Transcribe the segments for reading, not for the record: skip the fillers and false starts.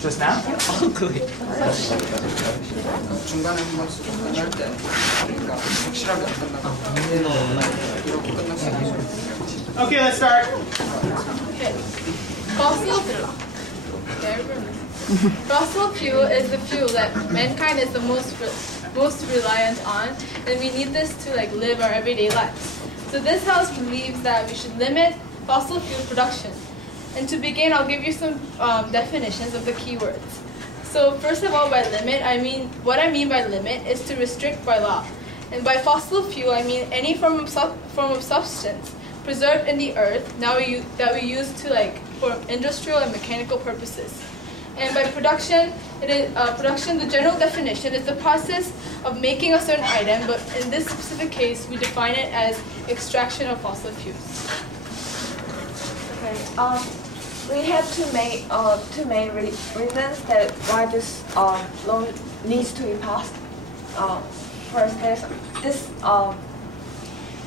Just now? 중간에 한 번씩 끝날 때 그러니까 확실하게 안 끝나고 이렇게 끝났어요. Okay, let's start. Okay. Fossil fuel. Fossil fuel is the fuel that mankind is the most reliant on, and we need this to live our everyday lives. So this house believes that we should limit fossil fuel production. And to begin, I'll give you some definitions of the keywords. So first of all, by limit, what I mean by limit is to restrict by law. And by fossil fuel, I mean any form of substance preserved in the earth that we use for industrial and mechanical purposes. And by production, the general definition is the process of making a certain item, but in this specific case, we define it as extraction of fossil fuels. Okay. We have two main reasons that why this law needs to be passed. First,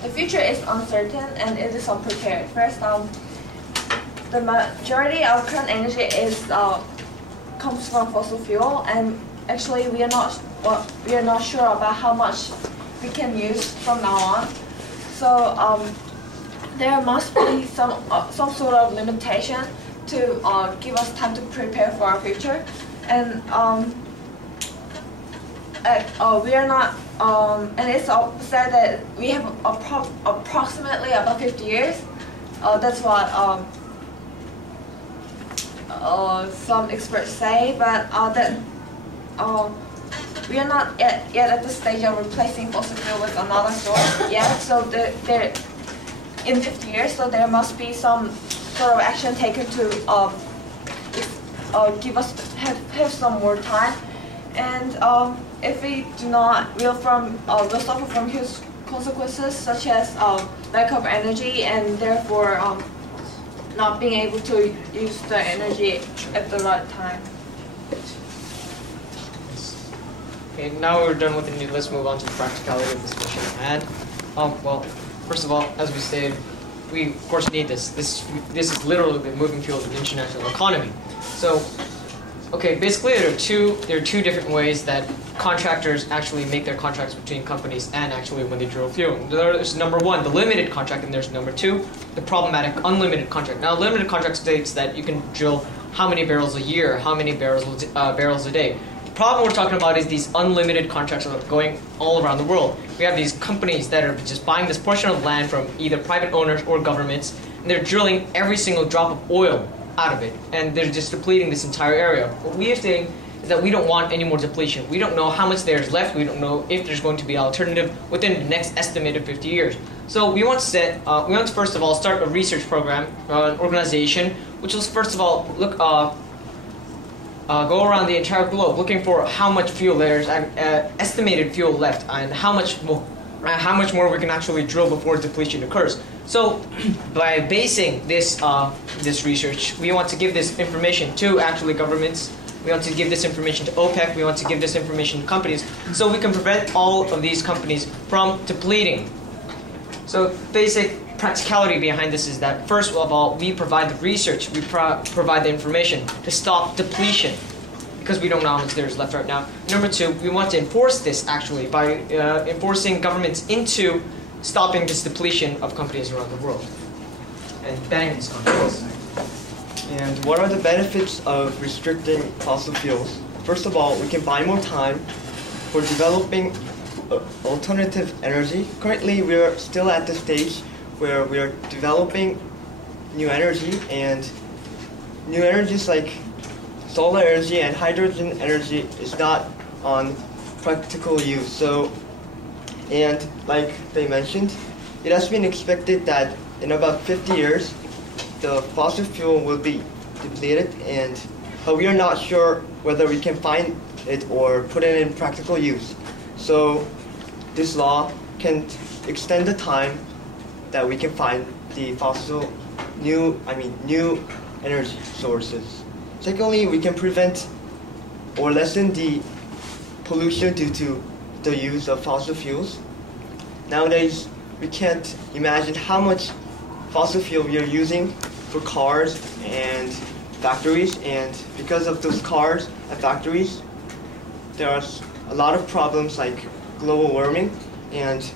the future is uncertain and it is unprepared. First, the majority of current energy comes from fossil fuel, and actually we are not sure about how much we can use from now on. So there must be some sort of limitation to give us time to prepare for our future, and we are not. And it's said that we have approximately about 50 years. That's what some experts say, but we are not yet at the stage of replacing fossil fuel with another source yet. So there, in 50 years, so there must be some sort of action taken to have some more time. And if we do not, we'll suffer from huge consequences such as lack of energy and therefore not being able to use the energy at the right time. Okay, now we're done with the news. Let's move on to the practicality of this mission. And well, first of all, as we stated, we of course need this. This is literally the moving fuel of the international economy. So, okay, basically there are two different ways that contractors actually make their contracts between companies and actually when they drill fuel. There's number one, the limited contract, and there's number two, the problematic unlimited contract. Now, limited contract states that you can drill how many barrels a year, how many barrels a day. The problem we're talking about is these unlimited contracts that are going all around the world. We have these companies that are just buying this portion of land from either private owners or governments, and they're drilling every single drop of oil out of it, and they're just depleting this entire area. What we are saying is that we don't want any more depletion. We don't know how much there's left. We don't know if there's going to be an alternative within the next estimated 50 years. So we want to first of all start a research program, an organization, which will first of all go around the entire globe looking for how much fuel there's estimated fuel left and how much more we can actually drill before depletion occurs. So by basing this research, we want to give this information to actually governments. We want to give this information to OPEC. We want to give this information to companies so we can prevent all of these companies from depleting. So basic practicality behind this is that first of all, we provide the research, we provide the information to stop depletion because we don't know how much there's left right now. Number two, we want to enforce this actually by enforcing governments into stopping this depletion of companies around the world and banning these companies. And what are the benefits of restricting fossil fuels? First of all, we can buy more time for developing alternative energy. Currently, we are still at the stage where we are developing new energy, and new energies like solar energy and hydrogen energy is not on practical use. So, and like they mentioned, it has been expected that in about 50 years, the fossil fuel will be depleted, but we are not sure whether we can find it or put it in practical use. So this law can extend the time that we can find the new energy sources. Secondly, we can prevent or lessen the pollution due to the use of fossil fuels. Nowadays, we can't imagine how much fossil fuel we are using for cars and factories, and because of those cars at factories, there are a lot of problems like global warming, and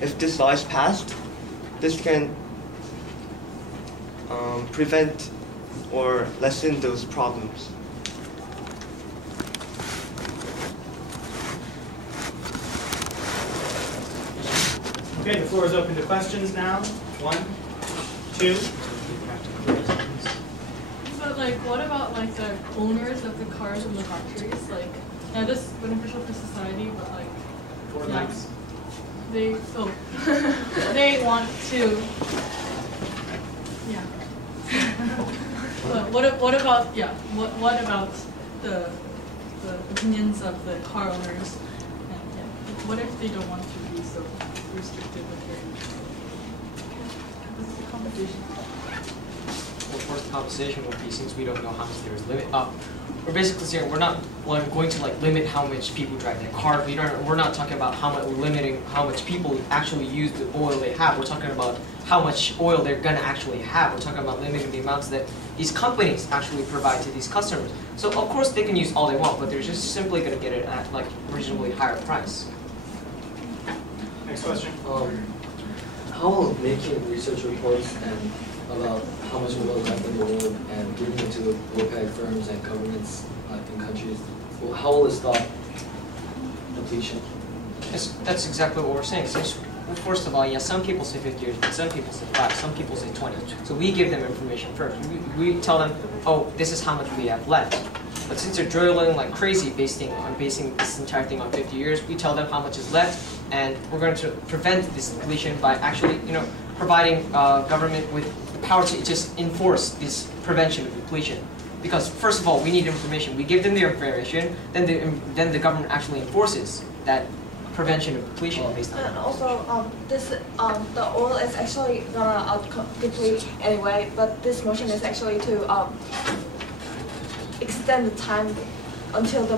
if this law is passed, this can prevent or lessen those problems. Okay, the floor is open to questions now. 1, 2. But like, what about like the owners of the cars in the factories? Like, yeah, this is beneficial for society, but like, yeah, they want to, yeah. But what about what about the opinions of the car owners? And yeah, what if they don't want to be so restricted with their this is a competition? Well, of course, the conversation will be, since we don't know how much there is limit. We're basically saying we're not going to like limit how much people drive their car. We're not talking about how much we're limiting how much people actually use the oil they have. We're talking about how much oil they're gonna actually have. We're talking about limiting the amounts that these companies actually provide to these customers. So of course they can use all they want, but they're just simply gonna get it at like reasonably higher price. Next question. How will making research reports and about how much oil is left in the world and giving it to OPEC firms and governments in countries, how will it stop depletion? That's exactly what we're saying. Since, well, first of all, yeah, some people say 50 years, but some people say 5, some people say 20. So we give them information first. We tell them, oh, this is how much we have left. But since they're drilling like crazy, basing this entire thing on 50 years, we tell them how much is left, and we're going to prevent this depletion by actually, providing government with the power to just enforce this prevention of depletion. Because first of all, we need information. We give them the information, then the government actually enforces that prevention of depletion based on. And also, the oil is actually gonna deplete anyway, but this motion is actually to extend the time until the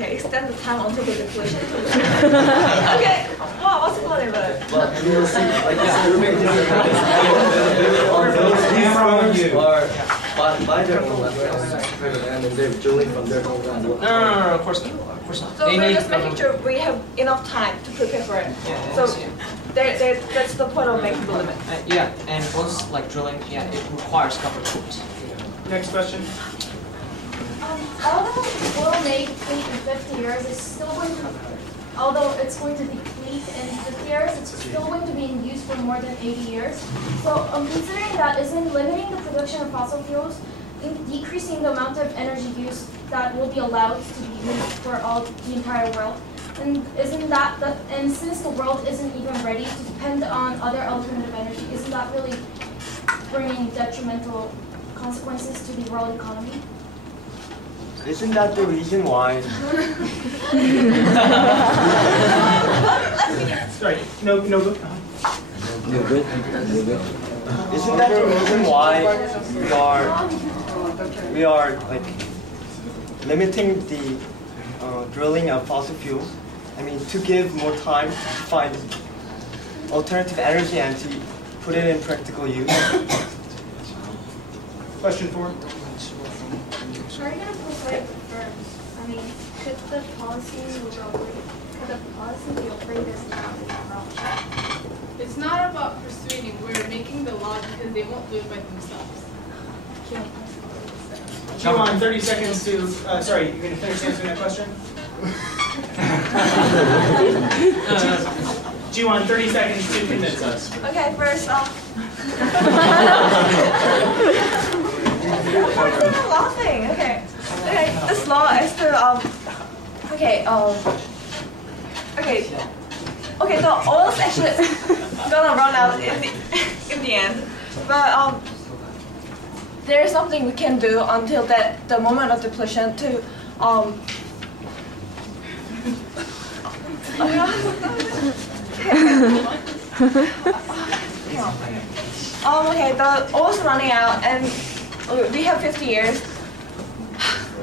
extend the time until the depletion. Okay, wow, what's funny about it? But you will see, like those are by their own land and they're drilling from their own land. No, of course not. Of course not. So we're just making sure we have enough time to prepare for it. So that's the point of making the limit. Yeah, and once like drilling, yeah, it requires government rules. Next question. Although oil may deplete in 50 years, it's still going to, although it's going to deplete in 50 years, it's still going to be in use for more than 80 years. So considering that, isn't limiting the production of fossil fuels, decreasing the amount of energy use that will be allowed to be used for the entire world? And isn't that, and since the world isn't even ready to depend on other alternative energy, isn't that really bringing detrimental consequences to the world economy? Isn't that the reason why? Sorry, no good. Isn't that the reason why we are like limiting the drilling of fossil fuels? I mean, to give more time to find alternative energy and to put it in practical use. Question 4. How are you going to persuade the firms? I mean, could the policy be afraid this now? It's not about persuading. We're making the law because they won't do it by themselves. Daewon, 30 seconds to, sorry, you're going to finish answering that question? Daewon, 30 seconds to convince us. Okay, first laughing. Okay, this law is to the oil's actually gonna run out in the end, but there is something we can do until the moment of depletion to the oil's running out and we have 50 years.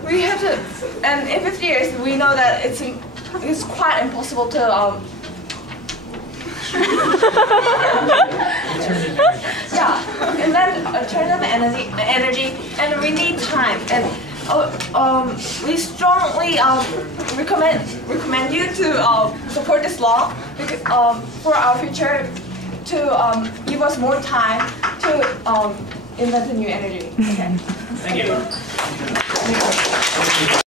We have to, and in 50 years we know that it's quite impossible to Yeah, and then alternative energy, and we need time. And we strongly recommend you to support this law because, for our future, to give us more time to invent a new energy. Okay. Thank you.